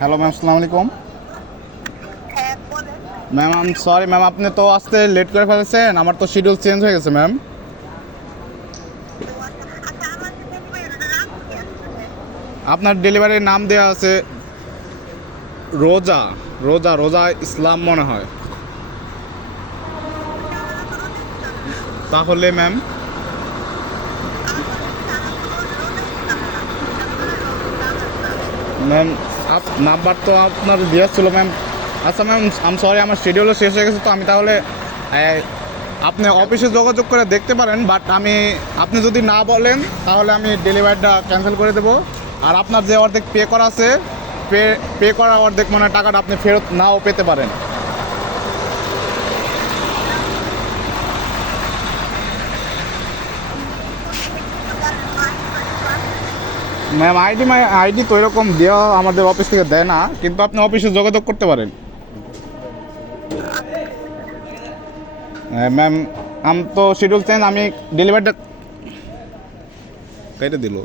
Hello ma'am, আসসালামু আলাইকুম। হ্যাঁ বলেন। Ma'am I am sorry ma'am, আপনি তো আসতে লেট করে ফেলেছেন। আমার তো শিডিউল চেঞ্জ হয়ে গেছে ম্যাম। ও আচ্ছা আচ্ছা, আমার যে ডেলিভারির নাম কি আসলে? আপনার ডেলিভারির নাম দেওয়া আছে রোজা। রোজা রোজা ইসলাম মনে হয়। ওটা আমার রোজা ইসলাম না। তাহলে ম্যাম আমার রোজা ইসলাম না, এটা হলো রমজানের নাম। ম্যাম নাম্বার তো আপনার দেওয়া ছিল ম্যাম। আচ্ছা ম্যাম, আম সরি, আমার শিডিউলও শেষ হয়ে গেছে। তো আমি তাহলে আপনি অফিসে যোগাযোগ করে দেখতে পারেন, বাট আপনি যদি না বলেন তাহলে আমি ডেলিভারিটা ক্যান্সেল করে দেবো। আর আপনার যে অর্ধেক পে করা আছে, পে করা অর্ধেক মানে টাকাটা আপনি ফেরত নাও পেতে পারেন। এটা কি জানেন মাইন্ড বা কিছু আছে? ম্যাম আইডি তো এরকম দেওয়া আমাদের অফিস থেকে দেয় না, কিন্তু আপনি অফিসে যোগাযোগ করতে পারেন। আচ্ছা ঠিক আছে, থ্যাংক ইউ। ম্যাম তো শিডিউল চেঞ্জ, আমি ডেলিভারিটা কেটে দিল।